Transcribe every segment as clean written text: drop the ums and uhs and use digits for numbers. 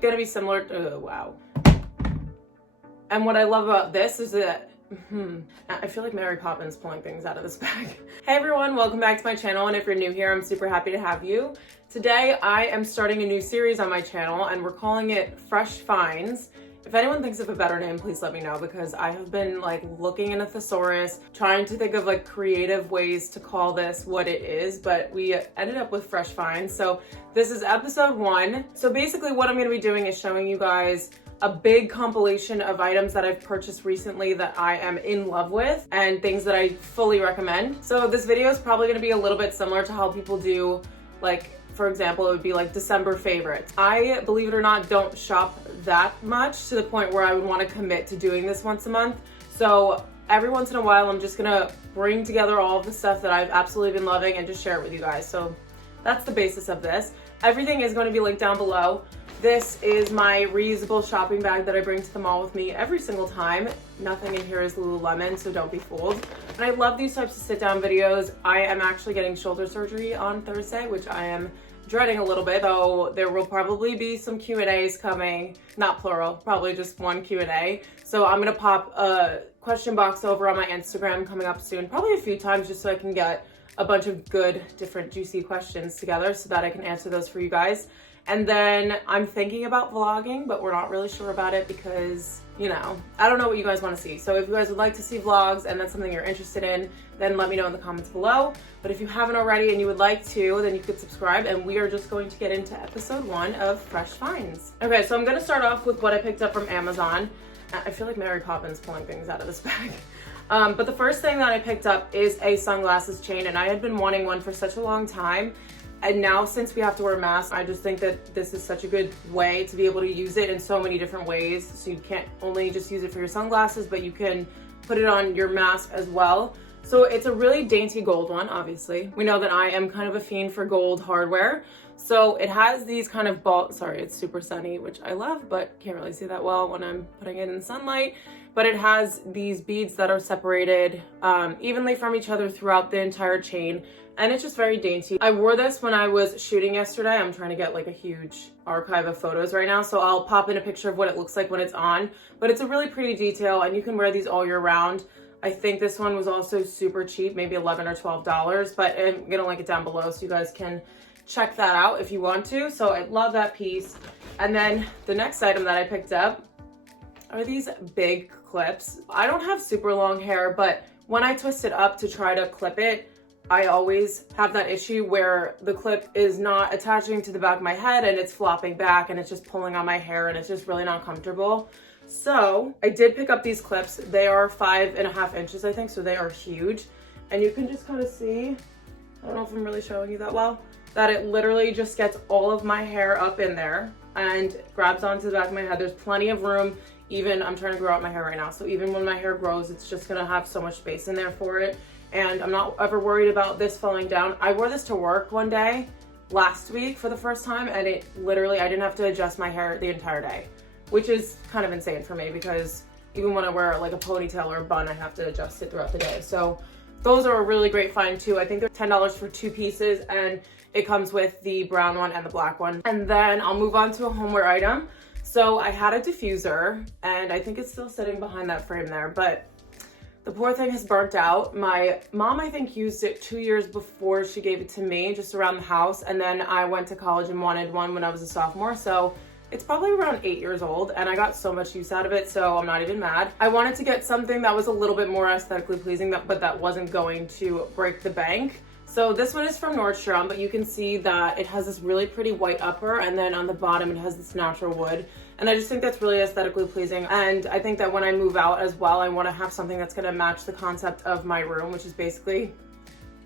gonna be similar to, wow. And what I love about this is that, I feel like Mary Poppins pulling things out of this bag. Hey everyone, welcome back to my channel, and if you're new here, I'm super happy to have you. Today, I am starting a new series on my channel, and we're calling it Fresh Finds. If anyone thinks of a better name, please let me know, because I have been like looking in a thesaurus, trying to think of like creative ways to call this what it is, but we ended up with Fresh Finds. So this is episode 1. So basically what I'm gonna be doing is showing you guys a big compilation of items that I've purchased recently that I am in love with and things that I fully recommend. So this video is probably gonna be a little bit similar to how people do, like, for example, it would be like December favorites. I, believe it or not, don't shop that much to the point where I would want to commit to doing this once a month. So every once in a while, I'm just gonna bring together all of the stuff that I've absolutely been loving and just share it with you guys. So that's the basis of this. Everything is going to be linked down below. This is my reusable shopping bag that I bring to the mall with me every single time. Nothing in here is Lululemon, so don't be fooled. And I love these types of sit-down videos. I am actually getting shoulder surgery on Thursday, which I am dreading a little bit, though there will probably be some Q&As coming, not plural, probably just one Q&A. So I'm gonna pop a question box over on my Instagram coming up soon, probably a few times, just so I can get a bunch of good, different, juicy questions together so that I can answer those for you guys. And then I'm thinking about vlogging, but we're not really sure about it because, you know, I don't know what you guys want to see. So if you guys would like to see vlogs and that's something you're interested in, then let me know in the comments below. But if you haven't already and you would like to, then you could subscribe, and we are just going to get into episode 1 of Fresh Finds. Okay, so I'm going to start off with what I picked up from Amazon. I feel like Mary Poppins pulling things out of this bag. But the first thing that I picked up is a sunglasses chain, and I had been wanting one for such a long time. And now, since we have to wear masks, I just think that this is such a good way to be able to use it in so many different ways. So you can't only just use it for your sunglasses, but you can put it on your mask as well. So it's a really dainty gold one, obviously. We know that I am kind of a fiend for gold hardware. So it has these kind of sorry, it's super sunny, which I love, but can't really see that well when I'm putting it in sunlight. But it has these beads that are separated evenly from each other throughout the entire chain. And it's just very dainty. I wore this when I was shooting yesterday. I'm trying to get like a huge archive of photos right now, so I'll pop in a picture of what it looks like when it's on. But it's a really pretty detail, and you can wear these all year round. I think this one was also super cheap, maybe $11 or $12, but I'm gonna link it down below so you guys can check that out if you want to. So I love that piece. And then the next item that I picked up are these big clips. I don't have super long hair, but when I twist it up to try to clip it, I always have that issue where the clip is not attaching to the back of my head and it's flopping back and it's just pulling on my hair and it's just really not comfortable. So I did pick up these clips. They are 5.5 inches, I think, so they are huge. And you can just kind of see, I don't know if I'm really showing you that well, that it literally just gets all of my hair up in there and grabs onto the back of my head. There's plenty of room. Even, I'm trying to grow out my hair right now, so even when my hair grows, it's just gonna have so much space in there for it. And I'm not ever worried about this falling down. I wore this to work one day last week for the first time, and it literally, I didn't have to adjust my hair the entire day, which is kind of insane for me because even when I wear like a ponytail or a bun, I have to adjust it throughout the day. So those are a really great find too. I think they're $10 for 2 pieces, and it comes with the brown one and the black one. And then I'll move on to a homeware item. So I had a diffuser, and I think it's still sitting behind that frame there, but the poor thing has burnt out. My mom, I think, used it 2 years before she gave it to me, just around the house. And then I went to college and wanted one when I was a sophomore. So it's probably around 8 years old, and I got so much use out of it, so I'm not even mad. I wanted to get something that was a little bit more aesthetically pleasing, but that wasn't going to break the bank. So this one is from Nordstrom, but you can see that it has this really pretty white upper, and then on the bottom it has this natural wood. And I just think that's really aesthetically pleasing. And I think that when I move out as well, I want to have something that's going to match the concept of my room, which is basically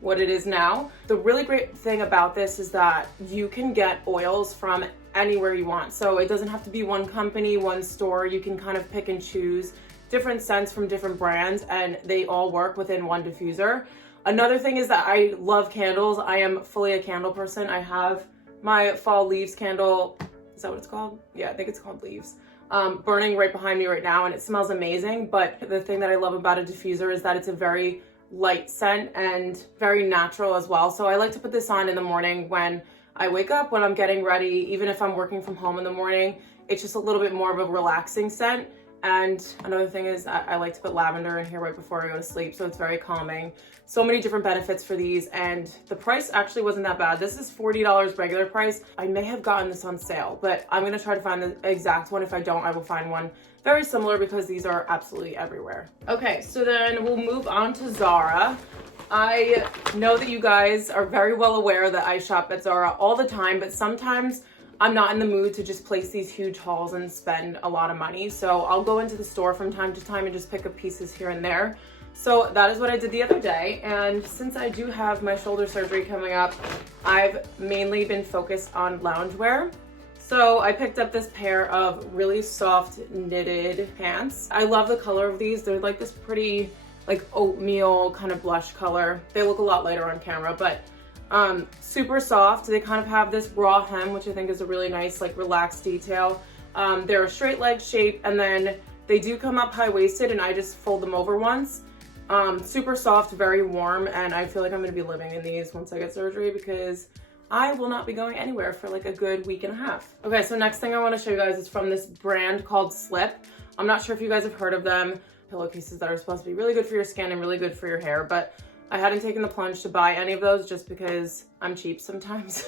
what it is now. The really great thing about this is that you can get oils from anywhere you want. So it doesn't have to be one company, one store. You can kind of pick and choose different scents from different brands, and they all work within one diffuser. Another thing is that I love candles. I am fully a candle person. I have my fall leaves candle. Is that what it's called? Yeah, I think it's called leaves. Burning right behind me right now, and it smells amazing. But the thing that I love about a diffuser is that it's a very light scent and very natural as well. So I like to put this on in the morning when I wake up, when I'm getting ready, even if I'm working from home in the morning, it's just a little bit more of a relaxing scent. And another thing is I like to put lavender in here right before I go to sleep, so it's very calming. So many different benefits for these, and the price actually wasn't that bad. This is $40 regular price. I may have gotten this on sale, but I'm gonna try to find the exact one. If I don't, I will find one very similar because these are absolutely everywhere. Okay, so then we'll move on to Zara. I know that you guys are very well aware that I shop at Zara all the time, but sometimes I'm not in the mood to just place these huge hauls and spend a lot of money. So I'll go into the store from time to time and just pick up pieces here and there. So that is what I did the other day. And since I do have my shoulder surgery coming up, I've mainly been focused on loungewear. So I picked up this pair of really soft knitted pants. I love the color of these. They're like this pretty like oatmeal kind of blush color. They look a lot lighter on camera, but super soft. They kind of have this raw hem, which I think is a really nice, like relaxed detail. They're a straight leg shape, and then they do come up high-waisted, and I just fold them over once. Super soft, very warm, and I feel like I'm gonna be living in these once I get surgery because I will not be going anywhere for like a good week and a half. Okay, so next thing I wanna show you guys is from this brand called Slip. I'm not sure if you guys have heard of them. Pillowcases that are supposed to be really good for your skin and really good for your hair, but I hadn't taken the plunge to buy any of those just because I'm cheap sometimes.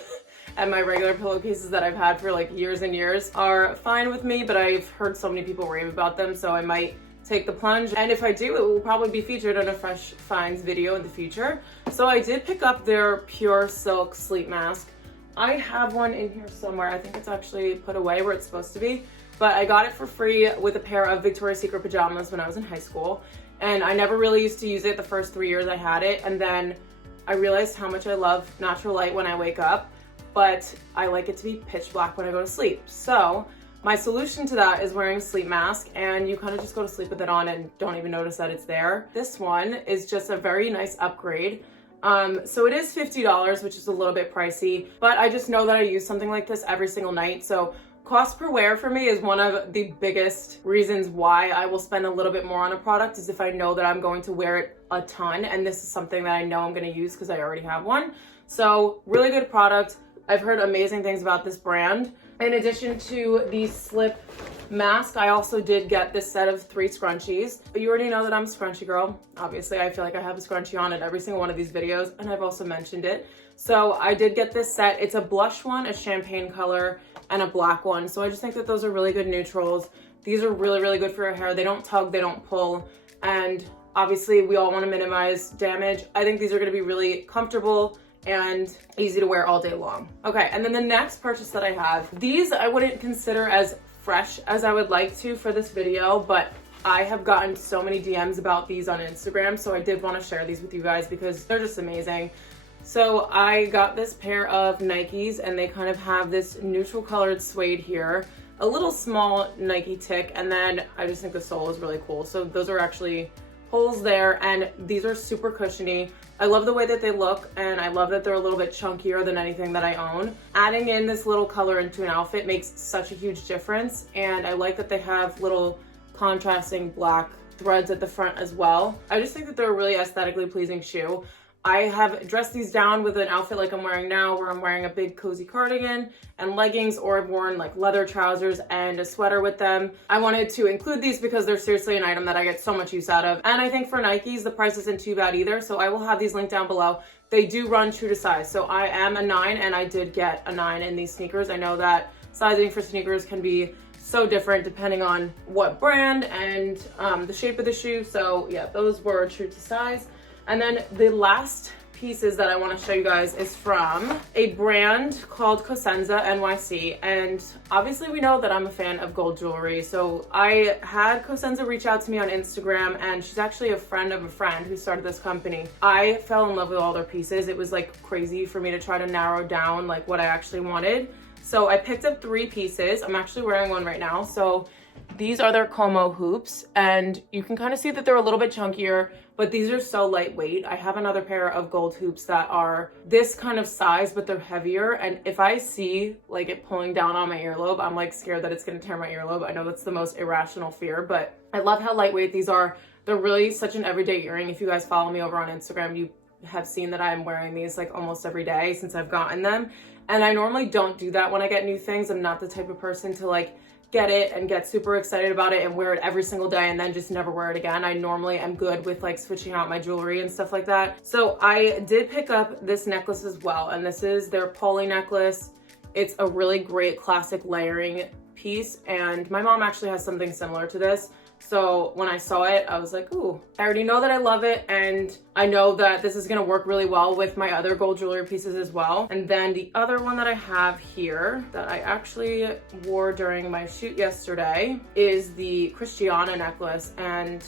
And my regular pillowcases that I've had for like years and years are fine with me, but I've heard so many people rave about them, so I might take the plunge. And if I do, it will probably be featured on a Fresh Finds video in the future. So I did pick up their Pure Silk Sleep Mask. I have one in here somewhere. I think it's actually put away where it's supposed to be, but I got it for free with a pair of Victoria's Secret pajamas when I was in high school. And I never really used to use it the first 3 years I had it. And then I realized how much I love natural light when I wake up, but I like it to be pitch black when I go to sleep. So my solution to that is wearing a sleep mask, and you kind of just go to sleep with it on and don't even notice that it's there. This one is just a very nice upgrade. So it is $50, which is a little bit pricey, but I just know that I use something like this every single night. So cost per wear for me is one of the biggest reasons why I will spend a little bit more on a product, is if I know that I'm going to wear it a ton, and this is something that I know I'm going to use because I already have one. So really good product. I've heard amazing things about this brand. In addition to the Slip mask, I also did get this set of 3 scrunchies. But you already know that I'm a scrunchie girl. Obviously, I feel like I have a scrunchie on in every single one of these videos, and I've also mentioned it. So I did get this set. It's a blush one, a champagne color, and a black one. So I just think that those are really good neutrals. These are really, really good for your hair. They don't tug, they don't pull. And obviously we all want to minimize damage. I think these are going to be really comfortable and easy to wear all day long. Okay, and then the next purchase that I have, these I wouldn't consider as fresh as I would like to for this video, but I have gotten so many DMs about these on Instagram, so I did want to share these with you guys because they're just amazing. So I got this pair of Nikes, and they kind of have this neutral colored suede here, a little small Nike tick, and then I just think the sole is really cool. So those are actually holes there, and these are super cushiony. I love the way that they look, and I love that they're a little bit chunkier than anything that I own. Adding in this little color into an outfit makes such a huge difference, and I like that they have little contrasting black threads at the front as well. I just think that they're a really aesthetically pleasing shoe. I have dressed these down with an outfit like I'm wearing now, where I'm wearing a big cozy cardigan and leggings, or I've worn like leather trousers and a sweater with them. I wanted to include these because they're seriously an item that I get so much use out of. And I think for Nikes, the price isn't too bad either. So I will have these linked down below. They do run true to size. So I am a 9, and I did get a 9 in these sneakers. I know that sizing for sneakers can be so different depending on what brand and the shape of the shoe. So yeah, those were true to size. And then the last pieces that I want to show you guys is from a brand called Cosenza NYC. And obviously we know that I'm a fan of gold jewelry. So I had Cosenza reach out to me on Instagram, and she's actually a friend of a friend who started this company. I fell in love with all their pieces. It was like crazy for me to try to narrow down like what I actually wanted. So I picked up 3 pieces. I'm actually wearing one right now. So these are their Como hoops, and you can kind of see that they're a little bit chunkier, but these are so lightweight. I have another pair of gold hoops that are this kind of size, but they're heavier. And if I see like it pulling down on my earlobe, I'm like scared that it's gonna tear my earlobe. I know that's the most irrational fear, but I love how lightweight these are. They're really such an everyday earring. If you guys follow me over on Instagram, you have seen that I'm wearing these like almost every day since I've gotten them. And I normally don't do that when I get new things. I'm not the type of person to like get it and get super excited about it and wear it every single day and then just never wear it again. I normally am good with like switching out my jewelry and stuff like that. So I did pick up this necklace as well, and this is their poly necklace. It's a really great classic layering piece, and my mom actually has something similar to this. So when I saw it, I was like, ooh, I already know that I love it, and I know that this is gonna work really well with my other gold jewelry pieces as well. And then the other one that I have here that I actually wore during my shoot yesterday is the Christiana necklace, and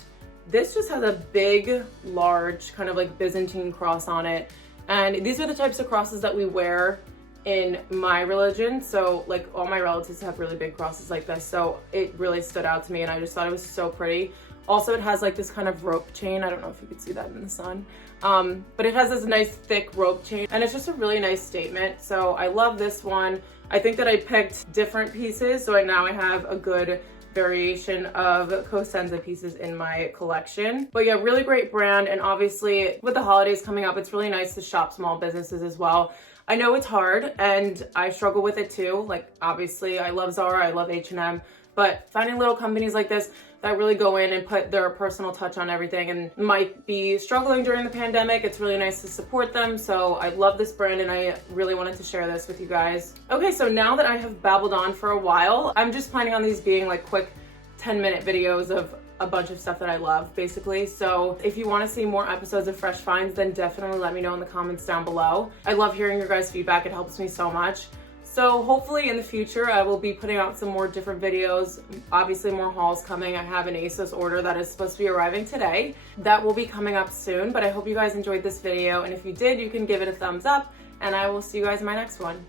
this just has a big, large kind of like Byzantine cross on it. And these are the types of crosses that we wear in my religion. So like all my relatives have really big crosses like this. So it really stood out to me and I just thought it was so pretty. Also, it has like this kind of rope chain. I don't know if you could see that in the sun. But it has this nice thick rope chain and it's just a really nice statement. So I love this one. I think that I picked different pieces. So now I have a good variation of Cosenza pieces in my collection. But yeah, really great brand. And obviously with the holidays coming up, it's really nice to shop small businesses as well. I know it's hard and I struggle with it too. Like obviously I love Zara, I love H&M, but finding little companies like this that really go in and put their personal touch on everything and might be struggling during the pandemic, it's really nice to support them. So I love this brand and I really wanted to share this with you guys. Okay, so now that I have babbled on for a while, I'm just planning on these being like quick 10-minute videos of a bunch of stuff that I love, basically. So if you want to see more episodes of Fresh Finds, then definitely let me know in the comments down below. I love hearing your guys' feedback. It helps me so much. So hopefully in the future, I will be putting out some more different videos, obviously more hauls coming. I have an ASOS order that is supposed to be arriving today. That will be coming up soon, but I hope you guys enjoyed this video. And if you did, you can give it a thumbs up and I will see you guys in my next one.